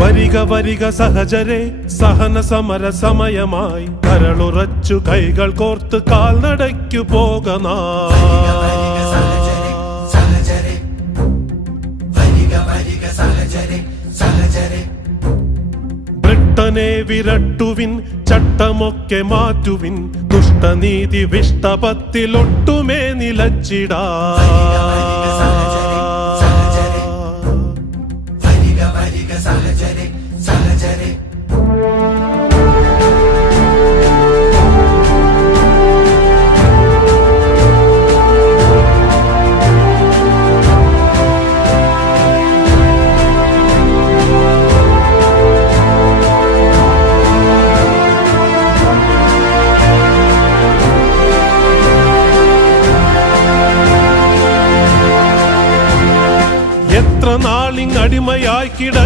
വരിക വരിക സഹചരെ, സഹന സമര സമയമായി കരളുറച്ചു കൈകൾ കോർത്ത് കാൽനടയ്ക്കു പോകനാ. ബ്രിട്ടനെ വിരട്ടുവിൻ, ചട്ടമൊക്കെ മാറ്റുവിൻ, ദുഷ്ടനീതി വിഷ്ടപത്തിലൊട്ടുമേ നിലച്ചിടാ. എത്ര നാളിങ്ങടിമയായി കിട